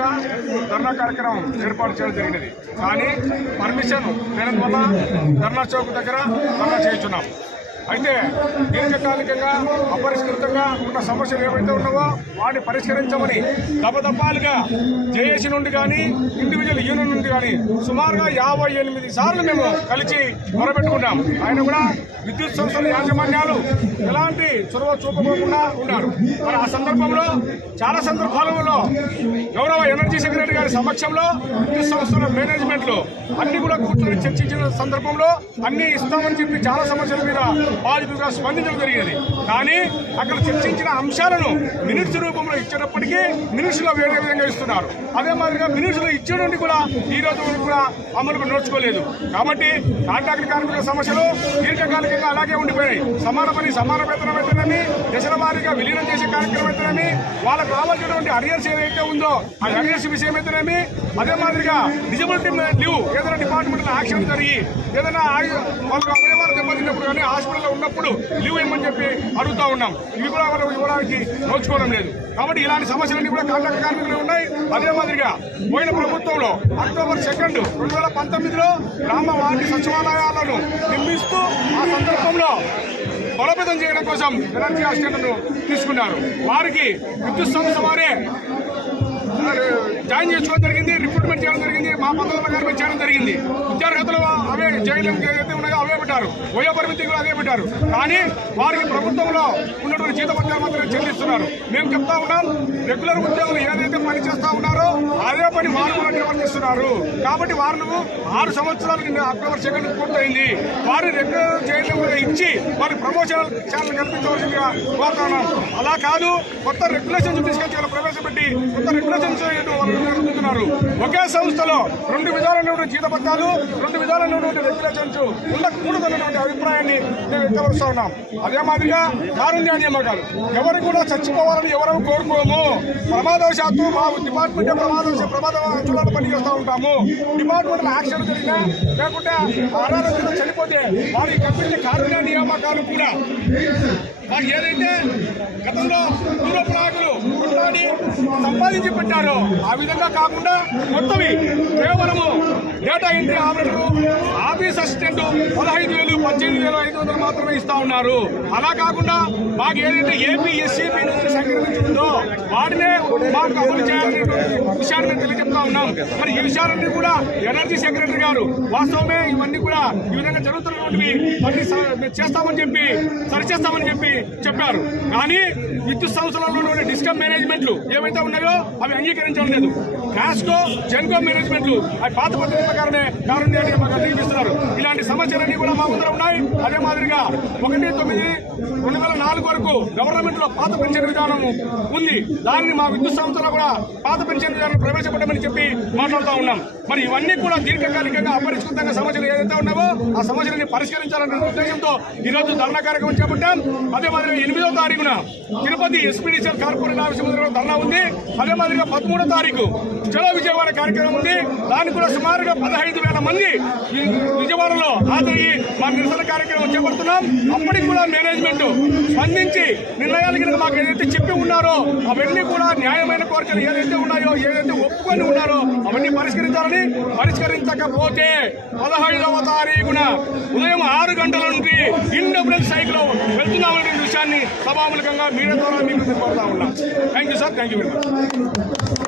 భాగంగా ధర్నా కార్యక్రమం ఏర్పాటు చేయడం జరిగినది. కానీ పర్మిషన్ లేనందువల్ల ధర్నా చౌక్ దగ్గర ధర్నా చేయించున్నాం. అయితే దీర్ఘకాలికంగా అపరిష్కృతంగా ఉన్న సమస్యలు ఏవైతే ఉన్నావో వాటిని పరిష్కరించమని దపదపాలుగా జేఏసీ నుండి కానీ ఇండివిజువల్ యూనియన్ నుండి కానీ సుమారుగా 58 సార్లు మేము కలిసి మొరబెట్టుకున్నాం. ఆయన కూడా విద్యుత్ సంస్థల యాజమాన్యాలు ఎలాంటి చొరవ చూపకుండా ఉన్నారు. మరి ఆ సందర్భంలో చాలా సందర్భాలలో గౌరవ ఎనర్జీ సెక్రటరీ గారి సమక్షంలో విద్యుత్ సంస్థల మేనేజ్మెంట్లు అన్ని కూడా కూర్చొని చర్చించిన సందర్భంలో అన్ని ఇస్తామని చెప్పి చాలా సమస్యల మీద పాజిటివ్గా స్పందించడం జరిగింది. కానీ అక్కడ చర్చించిన అంశాలను మినిట్స్ రూపంలో ఇచ్చేటప్పటికీ మినిట్స్ లో వేరే విధంగా ఇస్తున్నారు. అదే మాదిరిగా మినిట్స్ లో ఇచ్చే నుండి కూడా ఈ రోజు కూడా అమలుకు నోచుకోలేదు. కాబట్టి కాంట్రాక్ట్ కార్మికుల సమస్యలు దీర్ఘకాలికంగా అలాగే ఉండిపోయాయి. సమాన పని సమాన వేతనం అయితేనేమి, దశల వారీగా విలీనం చేసే కార్యక్రమం అయితేనేమి, వాళ్ళకు రావాల్సినటువంటి అరియర్స్ ఏదైతే ఉందో ఆ అరియర్స్ విషయం అయితేనేమి, అదే మాదిరిగా డిజబిలిటీ లీవ్ ఏదైనా డిపార్ట్మెంట్లో యాక్షన్ జరిగి ఏదైనా వాళ్ళకి అవయవాలు దెబ్బతిన్నప్పుడు కానీ హాస్పిటల్లో ఉన్నప్పుడు లీవ్ ఇవ్వమని చెప్పి అడుగుతా ఉన్నాం. ఇవి కూడా వాళ్ళు ఇవ్వడానికి నోచుకోవడం లేదు. కాబట్టి ఇలాంటి సమస్యలన్నీ కూడా కాంట్రాక్ట్ కార్మికులు ఉన్నాయి. అదే మాదిరిగా పోయిన ప్రభుత్వంలో అక్టోబర్ 2, 2019లో గ్రామ వార్డు సచివాలయాలను నిర్మిస్తూ ఆ సందర్భంలో బలోపేతం చేయడం కోసం ఎనర్జీ అసిస్టెంట్లను తీసుకున్నారు. వారికి విద్యుత్ సంస్థ వారే జాయిన్ చేసుకోవడం జరిగింది, రిక్రూట్మెంట్ చేయడం జరిగింది, మా పదవుల ప్రకారం చేయడం జరిగింది. విద్యార్హతలు అవే జైలు ఏదైతే ఉన్నాయో అవే పెట్టారు, వయో పరిమితి కూడా అదే పెట్టారు. కానీ వారికి ప్రభుత్వంలో ఉన్నటువంటి జీతభత్యాలు మాత్రమే చెల్లిస్తున్నారు. మేము చెప్తా ఉన్నాం, రెగ్యులర్ ఉద్యోగులు ఏదైతే పని చేస్తా ఉన్నారో అదే పని వారు కూడా నిర్వర్తిస్తున్నారు. కాబట్టి వారు 6 సంవత్సరాలు నిన్న అక్టోబర్ 2 పూర్తయింది. వారు రెగ్యులర్ జైలు ఇచ్చి వారి ప్రమోషన్ ఛానల్ కల్పించవలసిందిగా కోరుతున్నాం. అలా కాదు, కొత్త రెగ్యులేషన్స్ తీసుకొచ్చి ప్రవేశపెట్టి కొత్త రెగ్యులేషన్స్ జరుగుతున్నారు. ఒకే సంస్థలో 2 విధాలైనటువంటి జీతభత్యాలు 2 విధాలైనటువంటి రెగ్యులేషన్స్ ఉండకూడదన్నటువంటి అభిప్రాయాన్ని మేము వ్యక్తపరుస్తా ఉన్నాం. అదే మాదిరిగా కారుణ్య నియామకాలు ఎవరు కూడా చచ్చిపోవాలని ఎవరూ కోరుకోము. ప్రమాదవశాత్తు మా డిపార్ట్మెంట్ ప్రమాదాలు పనిచేస్తూ ఉంటాము. డిపార్ట్మెంట్ యాక్షన్ జరిగినా లేకుంటే అనారోగ్యంగా చనిపోతే వారి కంపెనీ కారుణ్య నియామకాలు కూడా మాకు ఏదైతే గతంలో పూర్వపు నాయకులు సంపాదించి పెట్టారో ఆ విధంగా కాకుండా కొత్తవి కేవలము data entry operator, office assistant 15,000, 18,500 మాత్రమే ఇస్తా ఉన్నారు. అలా కాకుండా మాకు ఏదైతే ఏపీ ఎస్సీపీ నుంచి సంగ్రహించిందో వాటినే మాకు అమలు చేయాలనేటువంటి విషయాన్ని తెలియజెప్తా ఉన్నాం. మరి ఈ విషయాలన్నీ కూడా ఎనర్జీ సెక్రటరీ గారు వాస్తవమే ఇవన్నీ కూడా ఈ విధంగా జరుగుతున్నటువంటివి అన్ని చేస్తామని చెప్పి సరిచేస్తామని చెప్పి చెప్పారు. కానీ విద్యుత్ సంస్థలలో డిస్కమ్ మేనేజ్మెంట్లు ఏవైతే ఉన్నాయో అవి అంగీకరించడం లేదు. కాస్కో, జెన్కో మేనేజ్మెంట్లు అవి పాత పద్ధతి ప్రకారమే కారుణ్య నియామకాలు నిర్మిస్తున్నారు. ఇలాంటి సమస్యలన్నీ కూడా మా ముందర ఉన్నాయి. అదే మాదిరిగా 1/9/2004 వరకు గవర్నమెంట్ లో పాత పెన్షన్ విధానం ఉంది. దాన్ని మా విద్యుత్ సంస్థలో కూడా పాత పెన్షన్ విధానం ప్రవేశపెట్టమని చెప్పి మాట్లాడుతూ ఉన్నాం. మరి ఇవన్నీ కూడా దీర్ఘకాలికంగా అపరిష్కృతంగా సమస్యలు ఏదైతే ఉన్నావో ఆ సమస్యలని పరిష్కరించాలనే ఉద్దేశంతో ఈ రోజు ధర్నా కార్యక్రమం చేపట్టాం. అదే మాదిరిగా 8వ తారీఖున తిరుపతి ఎస్పీడీసీఎల్ కార్పొరేట్ ఆఫీస్ ముందు ధర్నా ఉంది. అదే మాదిరిగా 13వ తారీఖు చలో విజయవాడ కార్యక్రమం ఉంది. దానికి కూడా సుమారుగా 15,000 మంది విజయవాడలో హాజరయ్యి మా నిరసన కార్యక్రమం చేపడుతున్నాం. అప్పటికి కూడా మేనేజ్మెంట్ స్పందించి నిర్ణయాలు కనుక మాకు ఏదైతే చెప్పి ఉన్నారో అవన్నీ కూడా న్యాయమైన కోరికలు ఏదైతే ఉన్నాయో ఏదైతే ఒప్పుకొని ఉన్నారో అవన్నీ పరిష్కరించాలని, పరిష్కరించకపోతే 15వ తారీఖున ఉదయం 6 గంటల నుండి ఇండెఫినెట్ స్ట్రైక్ లో వెళ్తున్నామనే విషయాన్ని సభాముఖంగా మీడియా ద్వారా మీకు కోరుతా ఉన్నాం. Thank you sir, thank you very much.